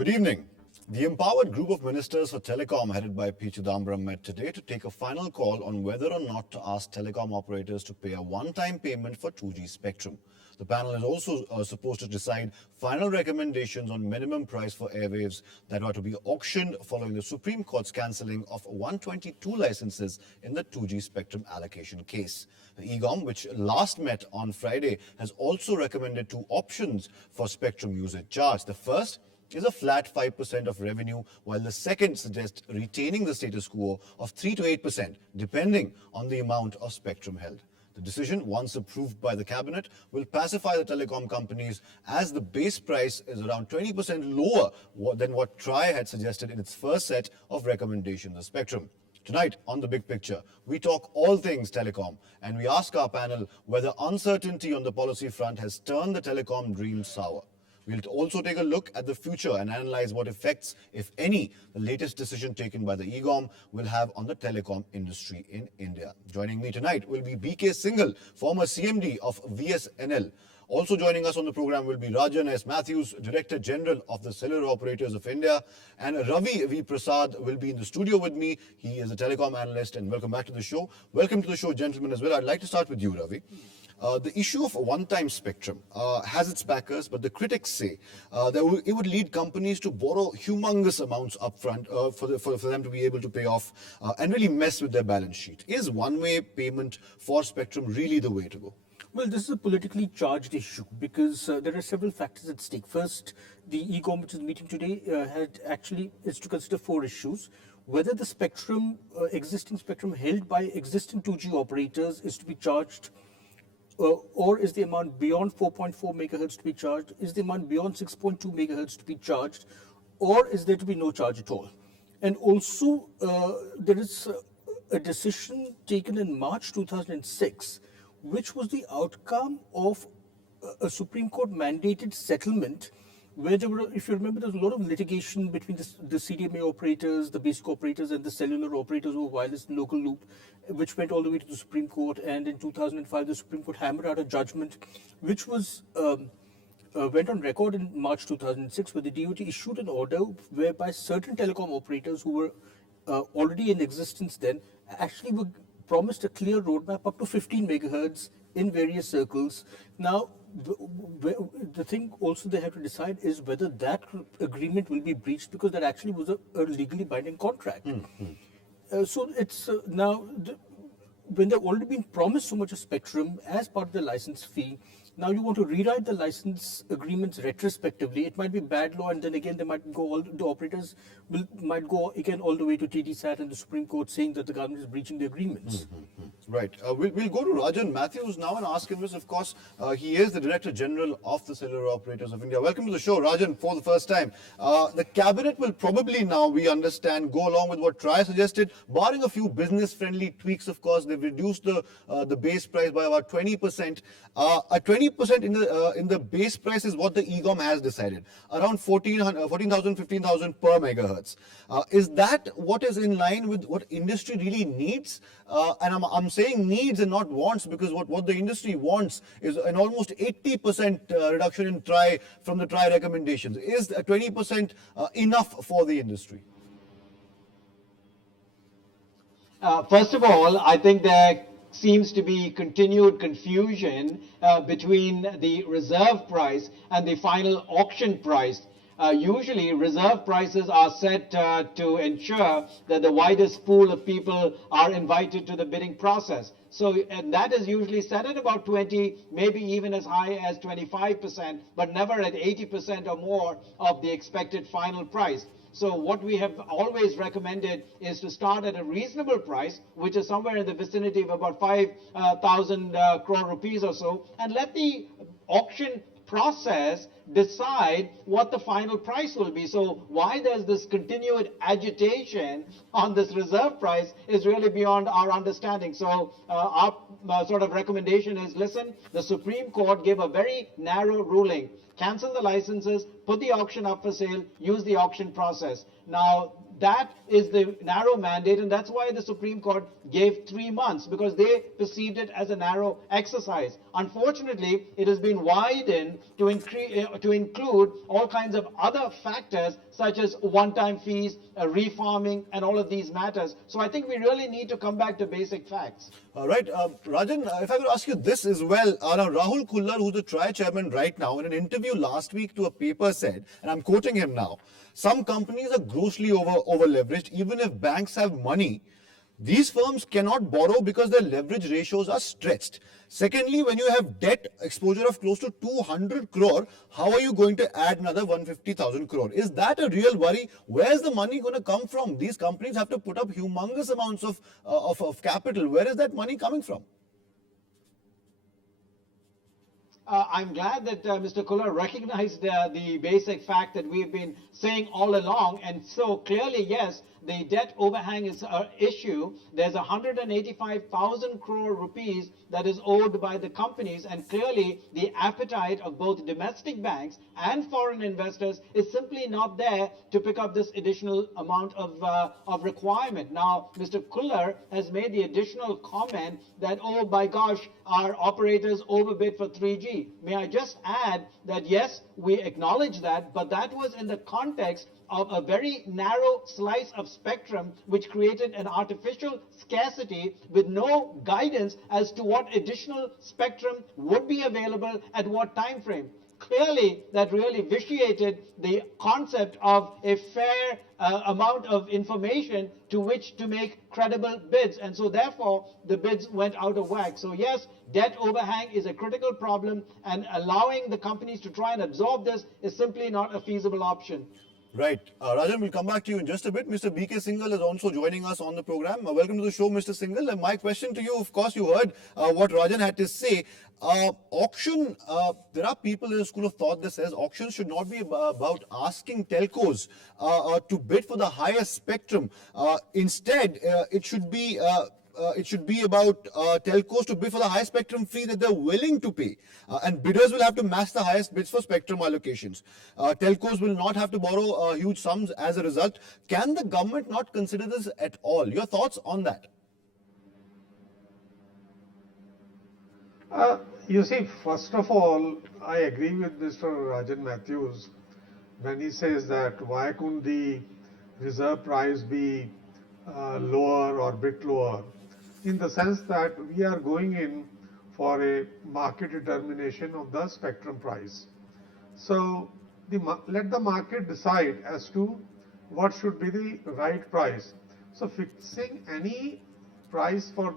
Good evening. The empowered group of ministers for Telecom headed by P. Chidambaram met today to take a final call on whether or not to ask telecom operators to pay a one-time payment for 2G spectrum. The panel is also supposed to decide final recommendations on minimum price for airwaves that are to be auctioned following the Supreme Court's cancelling of 122 licenses in the 2G spectrum allocation case. The EGOM, which last met on Friday, has also recommended two options for spectrum usage charge. The first is a flat 5% of revenue, while the second suggests retaining the status quo of 3 to 8%, depending on the amount of spectrum held. The decision, once approved by the cabinet, will pacify the telecom companies as the base price is around 20% lower than what TRAI had suggested in its first set of recommendations of spectrum. Tonight, on The Big Picture, we talk all things telecom, and we ask our panel whether uncertainty on the policy front has turned the telecom dream sour. We'll also take a look at the future and analyze what effects, if any, the latest decision taken by the EGOM will have on the telecom industry in India. Joining me tonight will be BK Syngal, former CMD of VSNL. Also joining us on the program will be Rajan S. Matthews, Director General of the Cellular Operators of India. And Ravi V. Prasad will be in the studio with me. He is a telecom analyst, and welcome back to the show. Welcome to the show, gentlemen, as well. I'd like to start with you, Ravi. The issue of a one-time spectrum has its backers, but the critics say that it would lead companies to borrow humongous amounts upfront for them to be able to pay off and really mess with their balance sheet. Is one-way payment for spectrum really the way to go? Well, this is a politically charged issue because there are several factors at stake. First, the EGOM, which is meeting today, is to consider four issues. Whether the spectrum, existing spectrum held by existing 2G operators is to be charged, or is the amount beyond 4.4 megahertz to be charged? Is the amount beyond 6.2 megahertz to be charged? Or is there to be no charge at all? And also, there is a decision taken in March 2006, which was the outcome of a Supreme Court mandated settlement where there were, if you remember, there was a lot of litigation between the CDMA operators, the basic operators, and the cellular operators over wireless and local loop, which went all the way to the Supreme Court. And in 2005, the Supreme Court hammered out a judgment, which was went on record in March 2006, where the DoT issued an order whereby certain telecom operators who were already in existence then actually were promised a clear roadmap up to 15 megahertz in various circles. Now, the thing also they have to decide is whether that agreement will be breached, because that actually was a legally binding contract. So it's now, when they've already been promised so much of spectrum as part of the license fee, now you want to rewrite the license agreements retrospectively. It might be bad law, and then again they might go, the operators might go again all the way to TDSAT and the Supreme Court saying that the government is breaching the agreements. Right. We'll go to Rajan Matthews now and ask him this. Of course, he is the Director General of the Cellular Operators of India. Welcome to the show, Rajan, for the first time. The cabinet will probably now, we understand, go along with what TRAI suggested, barring a few business-friendly tweaks. Of course, they've reduced the base price by about 20%. 20% in the base price is what the EGOM has decided, around 14,000, 15,000 per megahertz. Is that what is in line with what industry really needs? And I'm saying needs and not wants, because what the industry wants is an almost 80% reduction in TRAI from the TRAI recommendations. Is 20% enough for the industry? First of all, I think there seems to be continued confusion between the reserve price and the final auction price. Usually, reserve prices are set to ensure that the widest pool of people are invited to the bidding process. So, and that is usually set at about 20, maybe even as high as 25%, but never at 80% or more of the expected final price. So what we have always recommended is to start at a reasonable price, which is somewhere in the vicinity of about 5,000 crore rupees or so, and let the auction process decide what the final price will be. So why there's this continued agitation on this reserve price is really beyond our understanding. So our sort of recommendation is, listen, the Supreme Court gave a very narrow ruling. Cancel the licenses, put the auction up for sale, use the auction process. Now, that is the narrow mandate, and that's why the Supreme Court gave 3 months, because they perceived it as a narrow exercise. Unfortunately, it has been widened to include all kinds of other factors, such as one-time fees, refarming, and all of these matters. So I think we really need to come back to basic facts. Right. Rajan, if I could ask you this as well. Now, Rahul Kullar, who's the TRAI chairman right now, in an interview last week to a paper said, and I'm quoting him now, some companies are grossly over leveraged. Even if banks have money, these firms cannot borrow because their leverage ratios are stretched. Secondly, when you have debt exposure of close to 200 crore, how are you going to add another 150,000 crore? Is that a real worry? Where's the money going to come from? These companies have to put up humongous amounts of capital. Where is that money coming from? I'm glad that Mr. Kullar recognized the basic fact that we've been saying all along. And so clearly, yes, the debt overhang is an issue. There's 185,000 crore rupees that is owed by the companies. And clearly, the appetite of both domestic banks and foreign investors is simply not there to pick up this additional amount of requirement. Now, Mr. Kullar has made the additional comment that, oh, by gosh, our operators overbid for 3G. May I just add that, yes, we acknowledge that, but that was in the context of a very narrow slice of spectrum, which created an artificial scarcity with no guidance as to what additional spectrum would be available at what time frame. Clearly, that really vitiated the concept of a fair amount of information to which to make credible bids. And so therefore, the bids went out of whack. So yes, debt overhang is a critical problem, and allowing the companies to try and absorb this is simply not a feasible option. Right. Rajan, we'll come back to you in just a bit. Mr. B.K. Syngal is also joining us on the program. Welcome to the show, Mr. Syngal. My question to you, of course, you heard what Rajan had to say. Auction, there are people in the school of thought that says auctions should not be about asking telcos to bid for the highest spectrum. Instead, it should be about telcos to bid for the high spectrum fee that they're willing to pay. And bidders will have to match the highest bids for spectrum allocations. Telcos will not have to borrow huge sums as a result. Can the government not consider this at all? Your thoughts on that? You see, first of all, I agree with Mr. Rajan Matthews when he says that why couldn't the reserve price be lower or bit lower, in the sense that we are going in for a market determination of the spectrum price. So let the market decide as to what should be the right price. So fixing any price for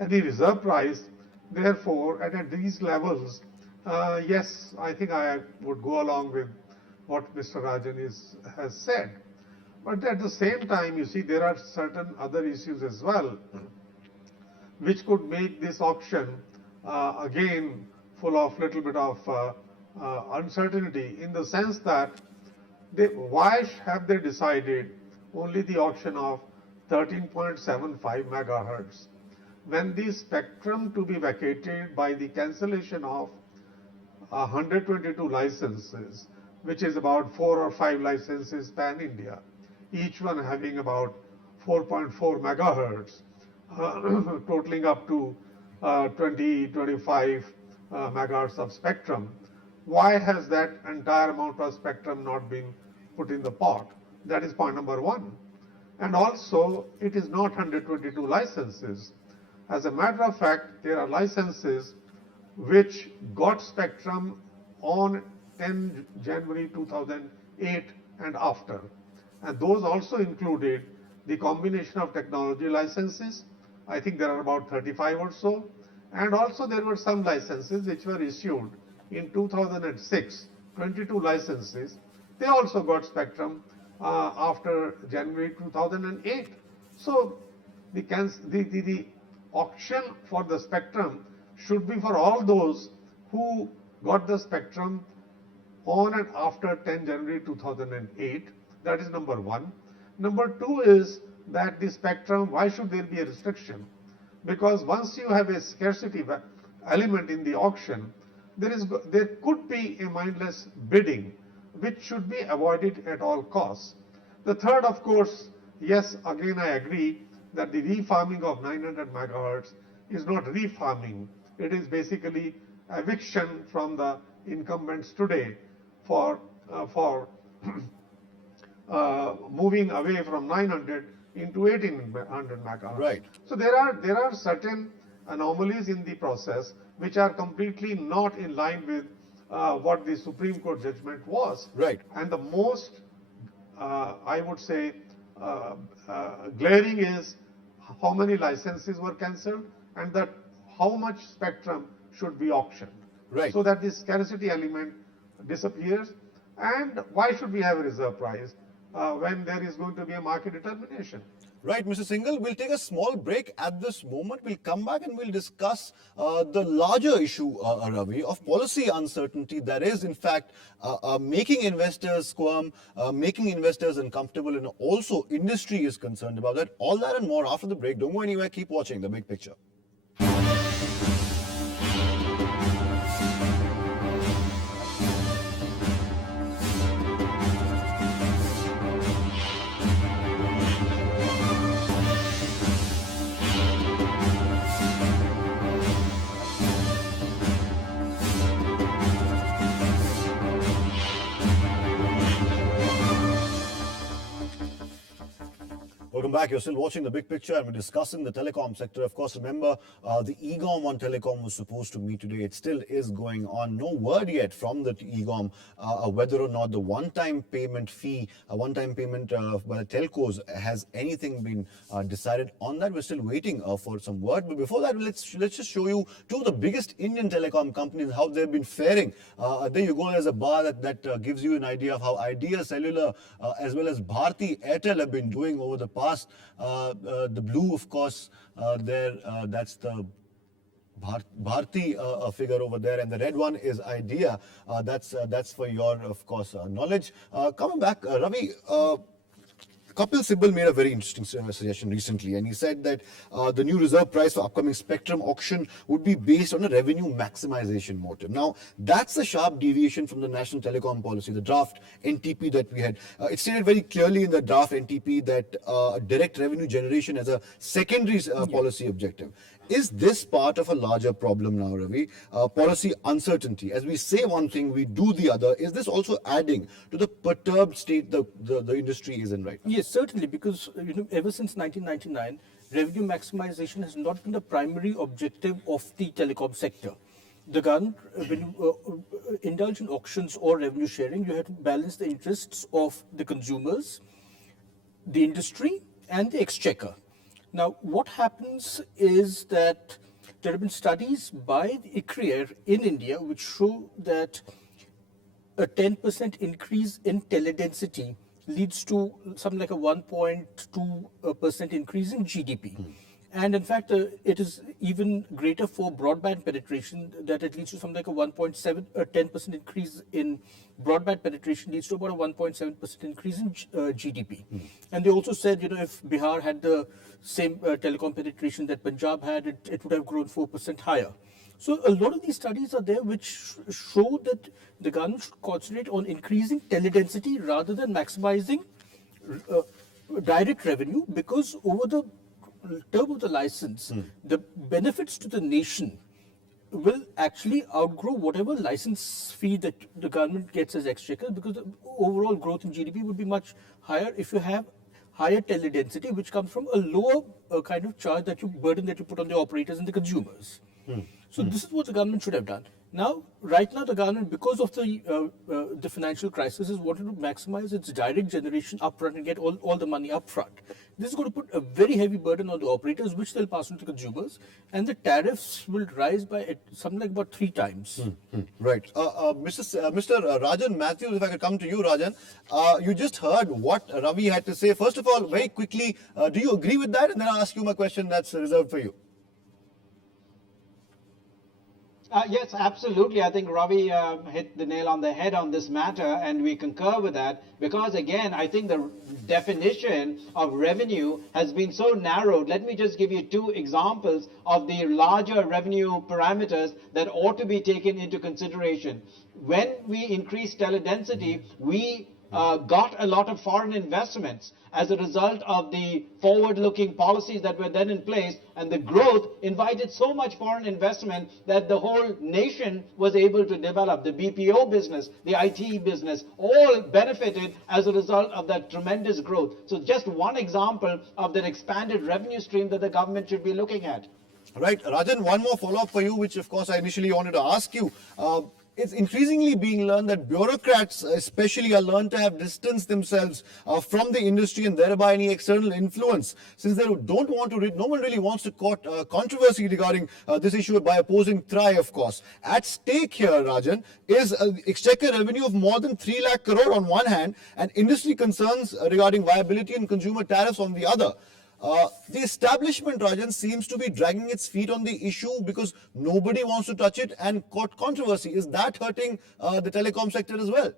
any reserve price, therefore, at these levels, yes, I think I would go along with what Mr. Rajan has said. But at the same time, you see, there are certain other issues as well, which could make this auction, again, full of little bit of uncertainty, in the sense that why have they decided only the auction of 13.75 megahertz, when the spectrum to be vacated by the cancellation of 122 licenses, which is about 4 or 5 licenses pan-India, each one having about 4.4 megahertz, totaling up to 25 megahertz of spectrum. Why has that entire amount of spectrum not been put in the pot? That is point number one. And also, it is not 122 licenses. As a matter of fact, there are licenses which got spectrum on 10 January 2008 and after. And those also included the combination of technology licenses. I think there are about 35 or so. And also there were some licenses which were issued in 2006, 22 licenses. They also got spectrum after January 2008. So the auction for the spectrum should be for all those who got the spectrum on and after 10 January 2008. That is number one. Number two is that the spectrum, why should there be a restriction? Because once you have a scarcity element in the auction, there could be a mindless bidding, which should be avoided at all costs. The third, of course, yes, again I agree that the refarming of 900 megahertz is not refarming. It is basically eviction from the incumbents today for moving away from 900 into 1800 megahertz. Right. So there are certain anomalies in the process which are completely not in line with what the Supreme Court judgment was. Right. And the most, I would say, glaring is how many licenses were cancelled and that how much spectrum should be auctioned. Right. So that the scarcity element disappears. And why should we have a reserve price when there is going to be a market determination? Right, Mr. Syngal, we'll take a small break at this moment. We'll come back and we'll discuss the larger issue, Ravi, of policy uncertainty that is, in fact, making investors squirm, making investors uncomfortable, and also industry is concerned about that. All that and more after the break. Don't go anywhere. Keep watching The Big Picture. Welcome back. You're still watching The Big Picture and we're discussing the telecom sector. Of course, remember the EGOM on telecom was supposed to meet today. It still is going on. No word yet from the EGOM whether or not the one-time payment fee, one-time payment by the telcos, has anything been decided on that. We're still waiting for some word. But before that, let's just show you two of the biggest Indian telecom companies, how they've been faring. There you go. There's a bar that gives you an idea of how Idea, Cellular, as well as Bharti Airtel have been doing over the past. The blue, of course, that's the Bharti figure over there, and the red one is Idea. That's for your, of course, knowledge. Coming back, Ravi. Kapil Sibal made a very interesting suggestion recently, and he said that the new reserve price for upcoming spectrum auction would be based on a revenue maximization motive. Now, that's a sharp deviation from the National Telecom Policy, the draft NTP that we had. It stated very clearly in the draft NTP that direct revenue generation as a secondary policy objective. Is this part of a larger problem now, Ravi? Policy uncertainty. As we say one thing, we do the other. Is this also adding to the perturbed state the industry is in right now? Yes, certainly, because ever since 1999, revenue maximization has not been the primary objective of the telecom sector. The government, when you indulge in auctions or revenue sharing, you have to balance the interests of the consumers, the industry, and the exchequer. Now, what happens is that there have been studies by the ICRIER in India which show that a 10% increase in teledensity leads to something like a 1.2% increase in GDP. And in fact, it is even greater for broadband penetration, that it leads to something like a 10% increase in broadband penetration leads to about a 1.7% increase in GDP. And they also said, if Bihar had the same telecom penetration that Punjab had, it would have grown 4% higher. So a lot of these studies are there which show that the government should concentrate on increasing teledensity rather than maximizing direct revenue, because over the term of the license, the benefits to the nation will actually outgrow whatever license fee that the government gets as exchequer, because the overall growth in GDP would be much higher if you have higher teledensity, which comes from a lower kind of charge that you put on the operators and the consumers. So this is what the government should have done. Now, right now, the government, because of the financial crisis, is wanting to maximize its direct generation upfront and get all the money upfront. This is going to put a very heavy burden on the operators, which they'll pass on to consumers, and the tariffs will rise by something like about 3 times. Right. Mr. Rajan Matthews, if I could come to you, Rajan. You just heard what Ravi had to say. First of all, very quickly, do you agree with that? And then I'll ask you my question that's reserved for you. Yes, absolutely. I think Ravi hit the nail on the head on this matter, and we concur with that, because again, I think the definition of revenue has been so narrowed. Let me just give you 2 examples of the larger revenue parameters that ought to be taken into consideration. When we increase teledensity, we got a lot of foreign investments as a result of the forward-looking policies that were then in place, and the growth invited so much foreign investment that the whole nation was able to develop. The BPO business, the IT business, all benefited as a result of that tremendous growth. So just one example of that expanded revenue stream that the government should be looking at. Right, Rajan, one more follow-up for you, which of course I initially wanted to ask you. It's increasingly being learned that bureaucrats especially are learned to have distanced themselves from the industry and thereby any external influence, since they don't want to, no one really wants to court controversy regarding this issue by opposing TRI, of course. At stake here, Rajan, is exchequer revenue of more than 3 lakh crore on one hand and industry concerns regarding viability and consumer tariffs on the other. The establishment, Rajan, seems to be dragging its feet on the issue because nobody wants to touch it and court controversy. Is that hurting the telecom sector as well?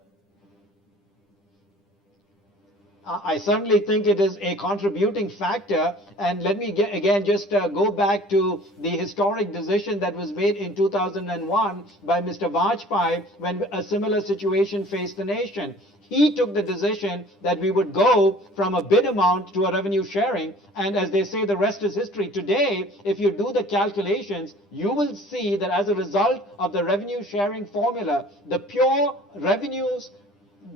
I certainly think it is a contributing factor, and let me again just go back to the historic decision that was made in 2001 by Mr. Vajpayee when a similar situation faced the nation. He took the decision that we would go from a bid amount to a revenue sharing, and as they say, the rest is history. Today, if you do the calculations, you will see that as a result of the revenue sharing formula, the pure revenues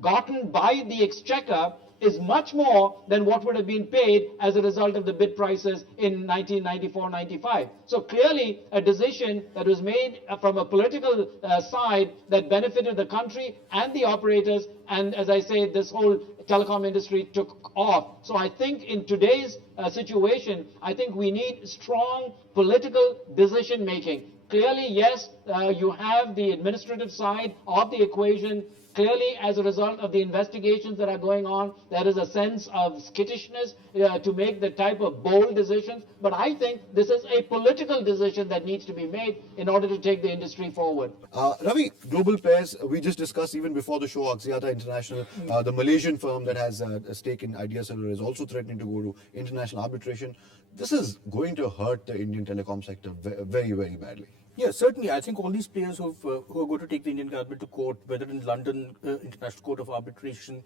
gotten by the exchequer is much more than what would have been paid as a result of the bid prices in 1994-95. So clearly a decision that was made from a political side that benefited the country and the operators, and as I say, this whole telecom industry took off. So I think in today's situation, I think we need strong political decision making. Clearly, yes, you have the administrative side of the equation. Clearly, as a result of the investigations that are going on, there is a sense of skittishness to make the type of bold decisions. But I think this is a political decision that needs to be made in order to take the industry forward. Ravi, global pairs, we just discussed even before the show, Axiata International, the Malaysian firm that has a stake in Idea Cellular is also threatening to go to international arbitration. This is going to hurt the Indian telecom sector very, very badly. Yeah, certainly. I think all these players who are going to take the Indian government to court, whether in London International Court of Arbitration,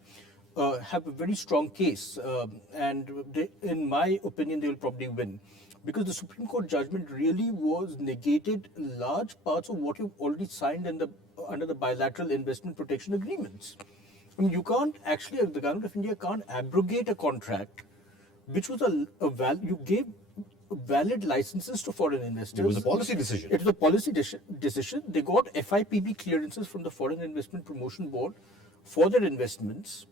have a very strong case. And in my opinion, they will probably win. Because the Supreme Court judgment really was negated large parts of what you've already signed under the bilateral investment protection agreements. I mean, you can't actually, the government of India can't abrogate a contract which was you gave valid licenses to foreign investors. It was a policy decision. It was a policy decision. They got FIPB clearances from the Foreign Investment Promotion Board for their investments.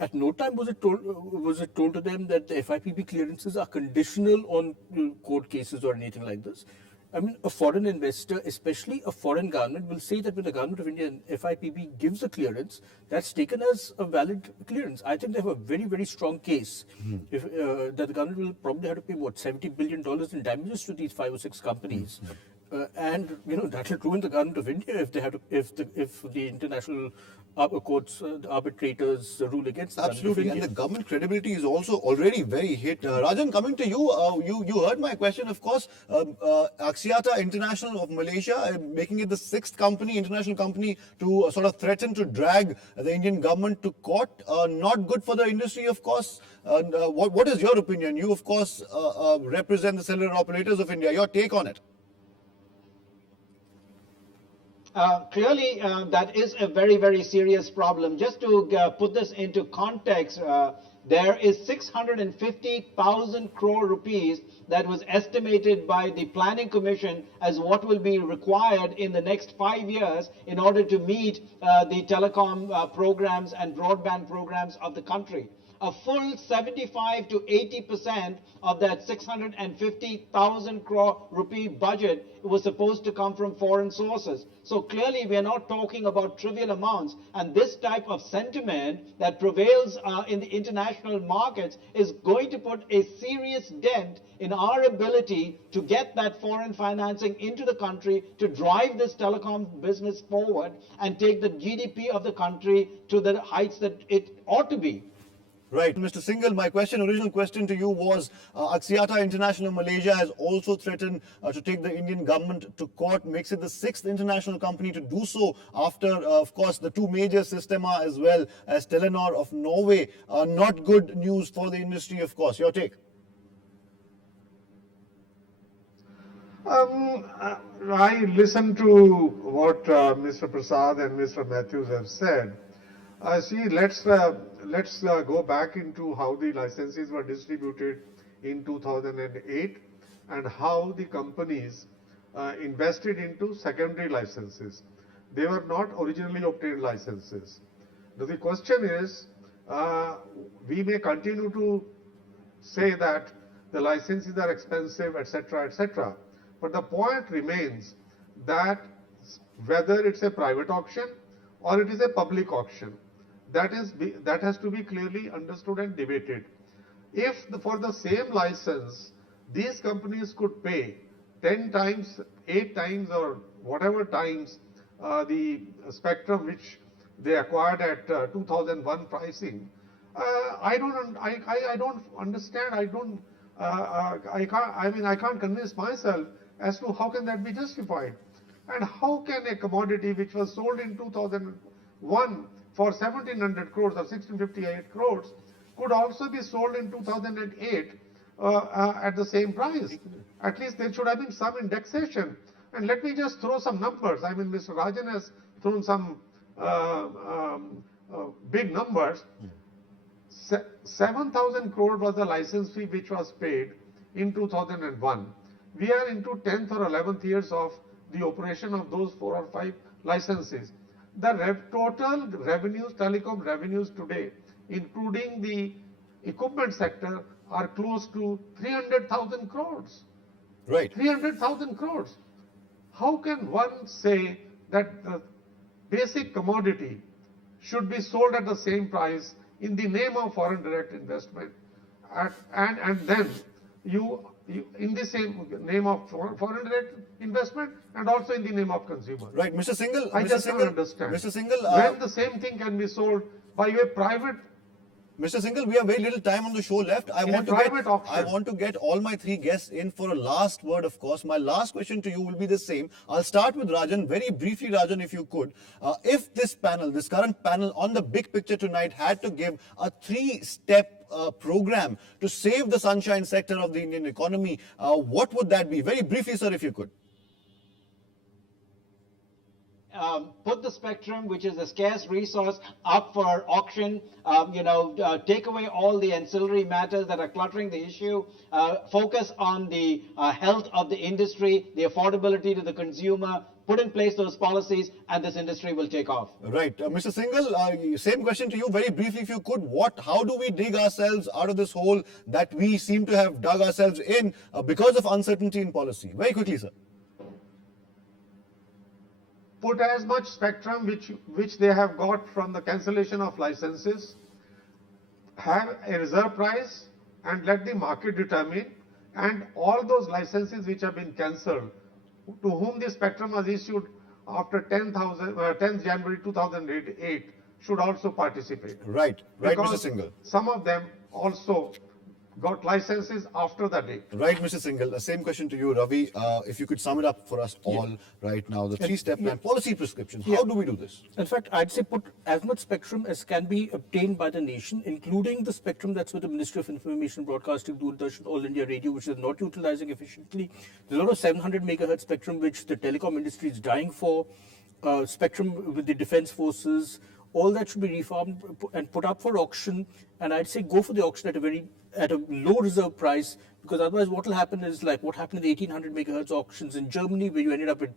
At no time was it told to them that the FIPB clearances are conditional on court cases or anything like this. I mean, a foreign investor, especially a foreign government, will say that when the government of India and FIPB gives a clearance, that's taken as a valid clearance. I think they have a very, very strong case that the government will probably have to pay, $70 billion in damages to these 5 or 6 companies. And that will ruin the government of India if they have to, if the international courts, the arbitrators rule against the Absolutely, and the government credibility is also already very hit. Rajan, coming to you, you heard my question, of course. Axiata International of Malaysia, making it the 6th international company to sort of threaten to drag the Indian government to court. Not good for the industry, of course. What is your opinion? You, of course, represent the cellular operators of India. Your take on it? Clearly, that is a very, very serious problem. Just to put this into context, there is 650,000 crore rupees that was estimated by the Planning Commission as what will be required in the next 5 years in order to meet the telecom programs and broadband programs of the country. A full 75 to 80% of that 650,000 crore rupee budget was supposed to come from foreign sources. So clearly we are not talking about trivial amounts, and this type of sentiment that prevails in the international markets is going to put a serious dent in our ability to get that foreign financing into the country to drive this telecom business forward and take the GDP of the country to the heights that it ought to be. Right. Mr. Syngal, my original question to you was, Axiata International Malaysia has also threatened to take the Indian government to court, makes it the 6th international company to do so after, of course, the two major Systema as well as Telenor of Norway. Not good news for the industry, of course. Your take? I listened to what Mr. Prasad and Mr. Matthews have said. See, let's go back into how the licenses were distributed in 2008 and how the companies invested into secondary licenses. They were not originally obtained licenses. Now the question is, we may continue to say that the licenses are expensive, etc., etc. But the point remains that whether it's a private auction or it is a public auction, that has to be clearly understood and debated. If for the same license, these companies could pay 10 times, 8 times or whatever times the spectrum which they acquired at 2001 pricing, I don't understand. I can't convince myself as to how can that be justified. And how can a commodity which was sold in 2001 for 1700 crores or 1658 crores could also be sold in 2008 at the same price? At least there should have been some indexation. And let me just throw some numbers. I mean, Mr. Rajan has thrown some big numbers. 7,000 crore was the license fee which was paid in 2001. We are into 10th or 11th years of the operation of those 4 or 5 licenses. The total revenues, telecom revenues today, including the equipment sector, are close to 300,000 crores. Right. 300,000 crores. How can one say that the basic commodity should be sold at the same price in the name of foreign direct investment, and then you in the same name of foreign direct investment and also in the name of consumer? Right, Mr. Syngal. I just don't understand. Mr. Syngal, when the same thing can be sold by a private. Mr. Syngal, we have very little time on the show left. I want to get all my 3 guests in for a last word, of course. My last question to you will be the same. I'll start with Rajan. Very briefly, Rajan, if you could. If this current panel on the big picture tonight had to give a 3-step program to save the sunshine sector of the Indian economy, what would that be? Very briefly, sir, if you could. Put the spectrum, which is a scarce resource, up for auction. Take away all the ancillary matters that are cluttering the issue. Focus on the health of the industry, the affordability to the consumer. Put in place those policies, and this industry will take off. Right, Mr. Syngal. Same question to you. Very briefly, if you could. How do we dig ourselves out of this hole that we seem to have dug ourselves in because of uncertainty in policy? Very quickly, sir. Put as much spectrum which they have got from the cancellation of licenses, have a reserve price, and let the market determine, and all those licenses which have been cancelled, to whom the spectrum was issued after 10th January 2008, should also participate. Right, because Mr. Syngal. Some of them also got licenses after that date. Right, Mr. Syngal. The same question to you, Ravi. If you could sum it up for us all right now, the 3-step plan, policy prescriptions. How do we do this? In fact, I'd say put as much spectrum as can be obtained by the nation, including the spectrum that's with the Ministry of Information Broadcasting, Doordarshan, All India Radio, which is not utilizing efficiently. There's a lot of 700 megahertz spectrum, which the telecom industry is dying for. Spectrum with the defense forces. All that should be reformed and put up for auction. And I'd say go for the auction at a low reserve price, because otherwise what will happen is like what happened in the 1800 megahertz auctions in Germany, where you ended up with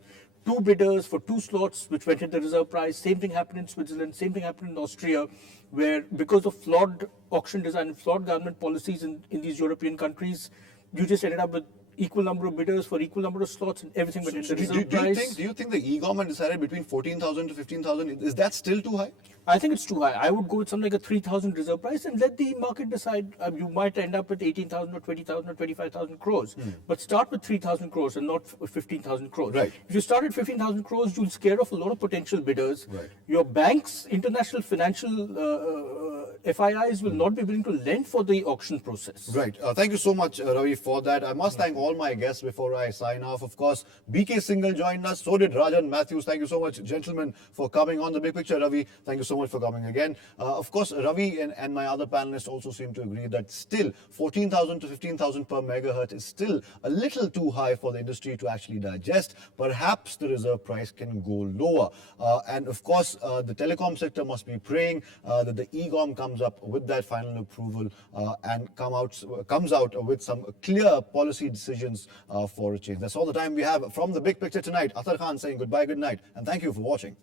2 bidders for 2 slots, which went at the reserve price. Same thing happened in Switzerland. Same thing happened in Austria, where because of flawed auction design and flawed government policies in these European countries, you just ended up with equal number of bidders for equal number of slots, and everything went into the reserve price. Do you think the e-government decided between 14,000 to 15,000? Is that still too high? I think it's too high. I would go with something like a 3,000 reserve price and let the market decide. You might end up with 18,000 or 20,000 or 25,000 crores. But start with 3,000 crores and not 15,000 crores. Right. If you start at 15,000 crores, you'll scare off a lot of potential bidders. Right. Your banks, international financial FIIs will not be willing to lend for the auction process. Right. Thank you so much, Ravi, for that. I must thank all my guests before I sign off. Of course, BK Syngal joined us. So did Rajan Matthews. Thank you so much, gentlemen, for coming on The Big Picture. Ravi, thank you so much for coming again. Of course, Ravi and my other panelists also seem to agree that still 14,000 to 15,000 per megahertz is still a little too high for the industry to actually digest. Perhaps the reserve price can go lower. And of course, the telecom sector must be praying that the EGOM comes up with that final approval and comes out with some clear policy decisions for a change. That's all the time we have from The Big Picture tonight. Athar Khan saying goodbye, good night, and thank you for watching.